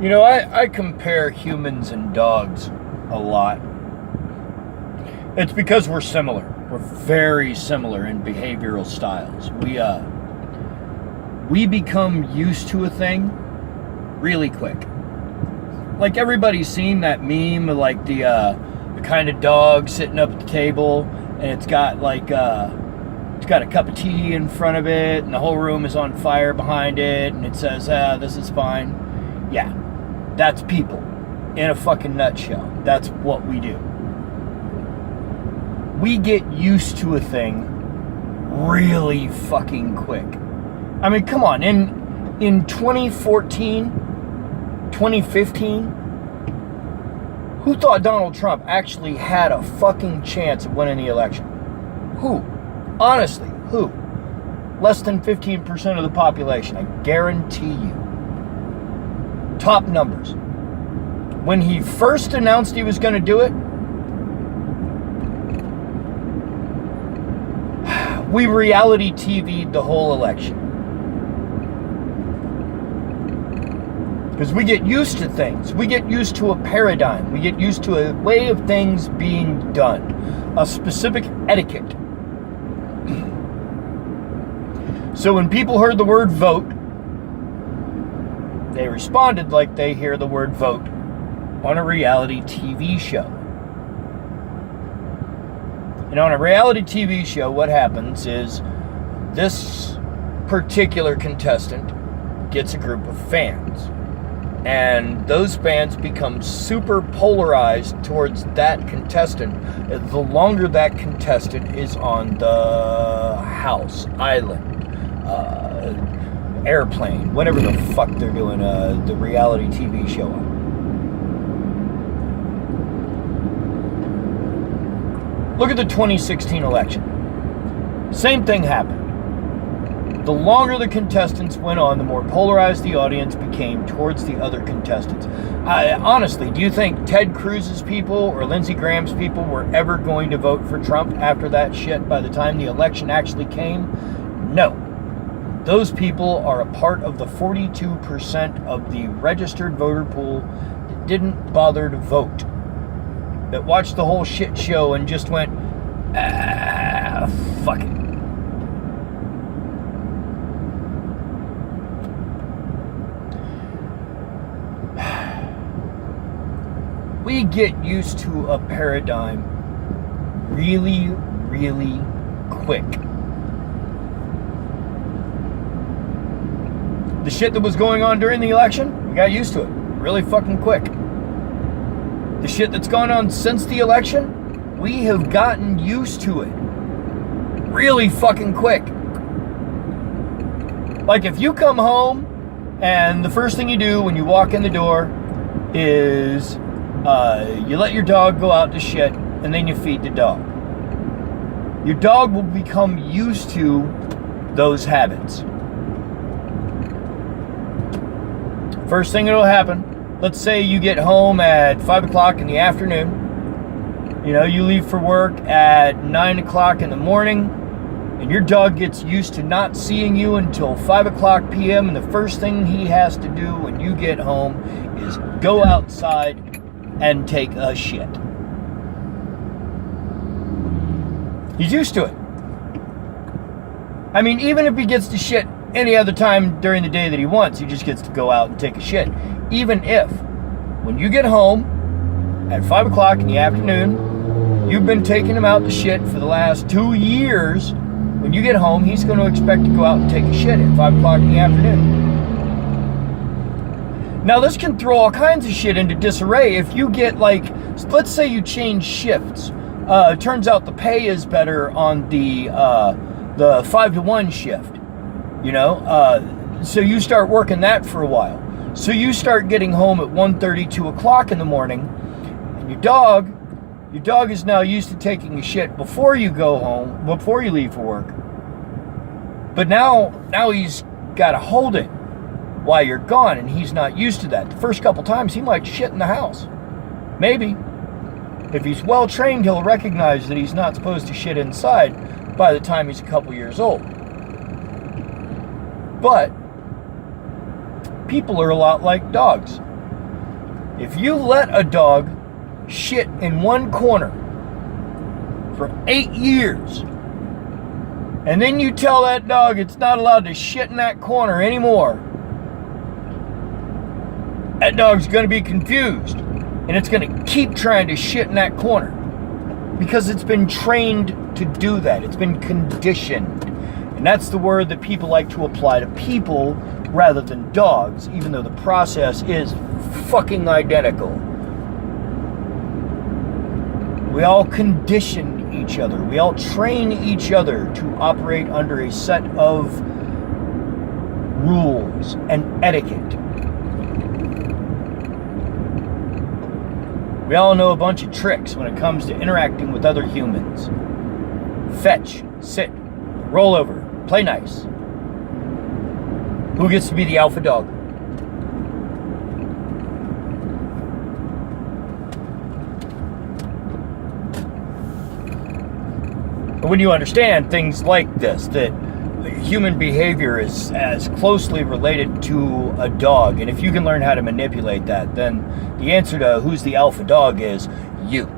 You know, I compare humans and dogs a lot. It's because we're similar. We're very similar in behavioral styles. We become used to a thing really quick. Like everybody's seen that meme of like the kind of dog sitting up at the table, and it's got it's got a cup of tea in front of it, and the whole room is on fire behind it, and it says, this is fine. Yeah, that's people in a fucking nutshell. That's what we do. We get used to a thing really fucking quick. I mean, come on, in 2014, 2015, who thought Donald Trump actually had a fucking chance of winning the election? Who? Honestly, who? Less than 15% of the population, I guarantee you. Top numbers. When he first announced he was going to do it, we reality TV'd the whole election. Because we get used to things. We get used to a paradigm. We get used to a way of things being done. A specific etiquette. So when people heard the word vote, they responded like they hear the word vote on a reality TV show. And on a reality TV show, what happens is this particular contestant gets a group of fans. And those fans become super polarized towards that contestant the longer that contestant is on the house, island, airplane, whatever the fuck they're doing the reality TV show on. Look at the 2016 election. Same thing happened. The longer the contestants went on, the more polarized the audience became towards the other contestants. Honestly, do you think Ted Cruz's people or Lindsey Graham's people were ever going to vote for Trump after that shit by the time the election actually came? No. Those people are a part of the 42% of the registered voter pool that didn't bother to vote. That watched the whole shit show and just went, fuck it. We get used to a paradigm really, really quick. The shit that was going on during the election, we got used to it really fucking quick. The shit that's gone on since the election, we have gotten used to it really fucking quick. Like if you come home and the first thing you do when you walk in the door is you let your dog go out to shit and then you feed the dog. Your dog will become used to those habits. First thing that'll happen, let's say you get home at 5 o'clock in the afternoon. You know, you leave for work at 9 o'clock in the morning, and your dog gets used to not seeing you until 5 o'clock p.m. And the first thing he has to do when you get home is go outside and take a shit. He's used to it. I mean, even if he gets to shit any other time during the day that he wants, he just gets to go out and take a shit. Even if, when you get home at 5 o'clock in the afternoon, you've been taking him out to shit for the last 2 years, when you get home, he's going to expect to go out and take a shit at 5 o'clock in the afternoon. Now, this can throw all kinds of shit into disarray. If you get, like, let's say you change shifts. It turns out the pay is better on the 5-to-1 shift, you know? So you start working that for a while. So you start getting home at 1:30, 2 o'clock in the morning, and your dog is now used to taking a shit before you go home, before you leave for work. But now he's got to hold it while you're gone, and he's not used to that. The first couple times, he might shit in the house. Maybe. If he's well trained, he'll recognize that he's not supposed to shit inside by the time he's a couple years old. But people are a lot like dogs. If you let a dog shit in one corner for 8 years, and then you tell that dog it's not allowed to shit in that corner anymore, that dog's going to be confused, and it's going to keep trying to shit in that corner because it's been trained to do that. It's been conditioned. And that's the word that people like to apply to people rather than dogs, even though the process is fucking identical. We all condition each other. We all train each other to operate under a set of rules and etiquette. We all know a bunch of tricks when it comes to interacting with other humans. Fetch, sit, roll over, play nice. Who gets to be the alpha dog? When you understand things like this, that human behavior is as closely related to a dog, and if you can learn how to manipulate that, then the answer to who's the alpha dog is you.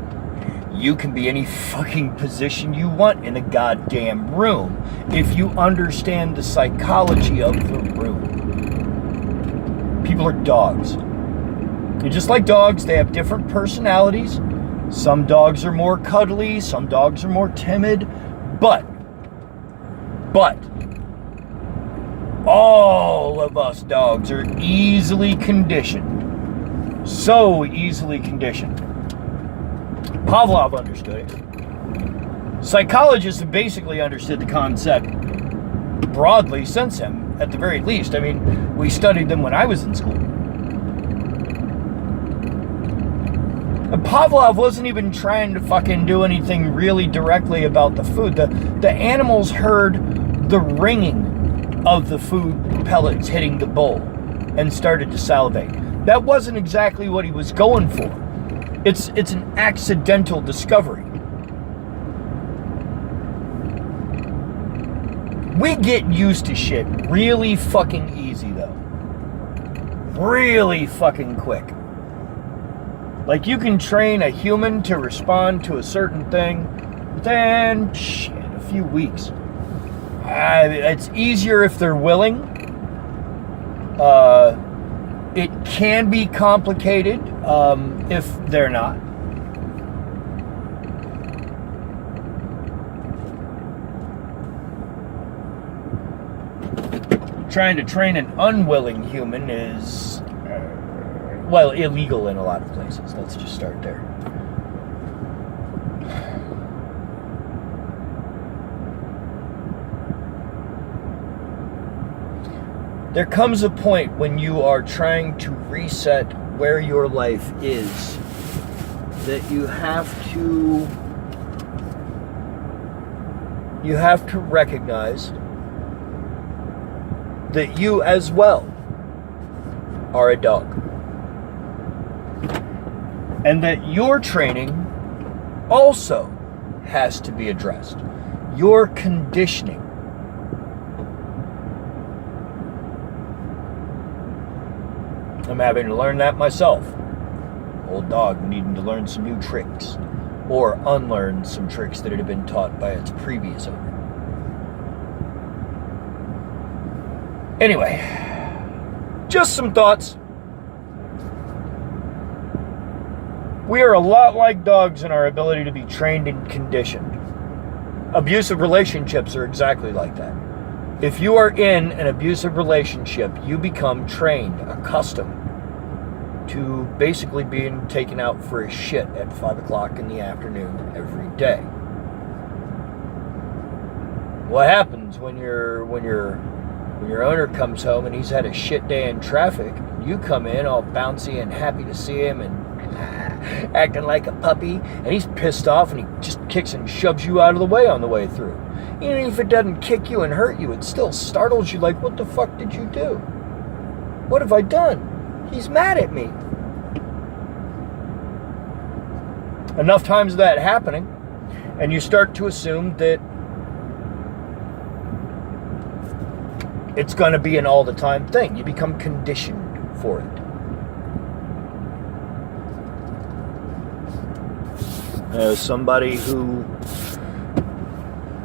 You can be any fucking position you want in a goddamn room if you understand the psychology of the room. People are dogs. They're just like dogs. They have different personalities. Some dogs are more cuddly. Some dogs are more timid. But all of us dogs are easily conditioned. So easily conditioned. Pavlov understood it. Psychologists have basically understood the concept broadly since him, at the very least. I mean, we studied them when I was in school. And Pavlov wasn't even trying to fucking do anything really directly about the food. The animals heard the ringing of the food pellets hitting the bowl and started to salivate. That wasn't exactly what he was going for. It's an accidental discovery. We get used to shit really fucking easy, though. Really fucking quick. Like, you can train a human to respond to a certain thing within, a few weeks. It's easier if they're willing. It can be complicated if they're not. Trying to train an unwilling human is, illegal in a lot of places. Let's just start there. There comes a point when you are trying to reset where your life is that you have to recognize that you as well are a dog. And that your training also has to be addressed. Your conditioning. I'm having to learn that myself. Old dog needing to learn some new tricks. Or unlearn some tricks that had been taught by its previous owner. Anyway, just some thoughts. We are a lot like dogs in our ability to be trained and conditioned. Abusive relationships are exactly like that. If you are in an abusive relationship, you become trained, accustomed to basically being taken out for a shit at 5 o'clock in the afternoon every day. What happens when your owner comes home and he's had a shit day in traffic? You come in all bouncy and happy to see him and acting like a puppy, and he's pissed off and he just kicks and shoves you out of the way on the way through. Even if it doesn't kick you and hurt you, it still startles you like, what the fuck did you do? What have I done? He's mad at me. Enough times of that happening, and you start to assume that it's going to be an all the time thing. You become conditioned for it. Somebody who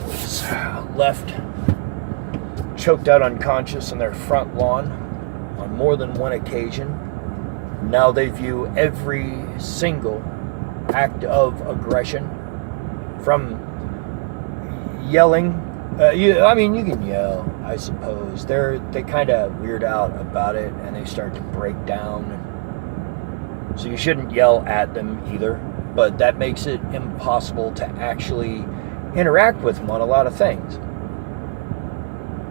was left choked out unconscious in their front lawn on more than one occasion. Now they view every single act of aggression, from yelling. You can yell, I suppose. They kind of weird out about it, and they start to break down. So you shouldn't yell at them either, but that makes it impossible to actually interact with them on a lot of things.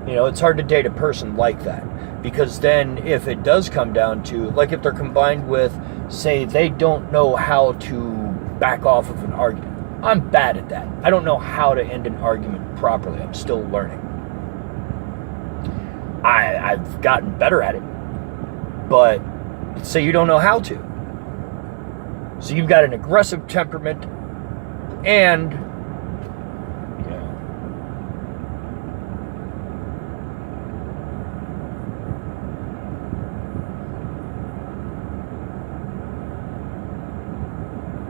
It's hard to date a person like that, because then if it does come down to, like, if they're combined with, say, they don't know how to back off of an argument. I'm bad at that. I don't know how to end an argument properly. I'm still learning. I've gotten better at it, but say you don't know how to. So you've got an aggressive temperament, and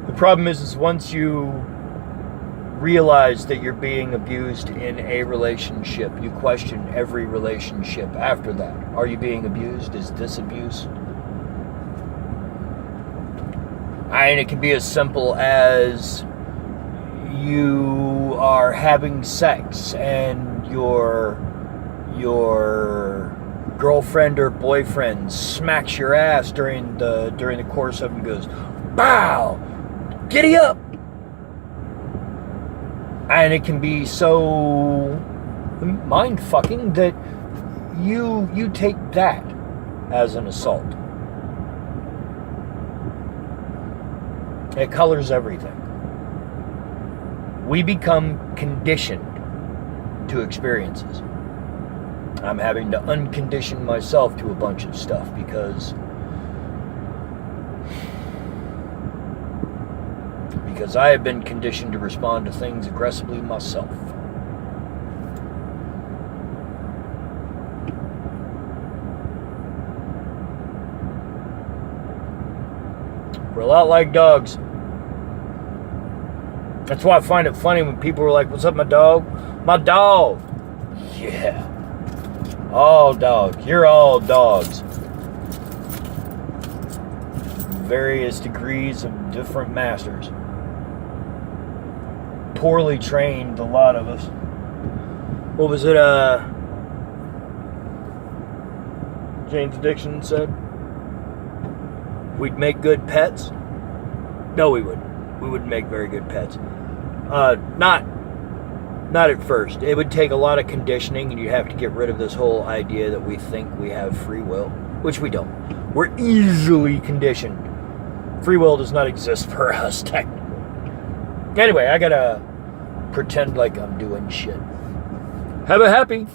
the problem is once you realize that you're being abused in a relationship, you question every relationship after that. Are you being abused? Is this abuse? And it can be as simple as you are having sex and your girlfriend or boyfriend smacks your ass during the course of it and goes, "Bow! Giddy up!" And it can be so mind-fucking that you take that as an assault. It colors everything. We become conditioned to experiences. I'm having to uncondition myself to a bunch of stuff because I have been conditioned to respond to things aggressively myself. We're a lot like dogs. That's why I find it funny when people are like, "What's up, my dog?" My dog. Yeah. All dogs. You're all dogs. Various degrees of different masters. Poorly trained, a lot of us. What was it, James Dixon said? We'd make good pets? No, we wouldn't. We wouldn't make very good pets. Not at first. It would take a lot of conditioning, and you'd have to get rid of this whole idea that we think we have free will, which we don't. We're easily conditioned. Free will does not exist for us, technically. Anyway, I gotta pretend like I'm doing shit. Have a happy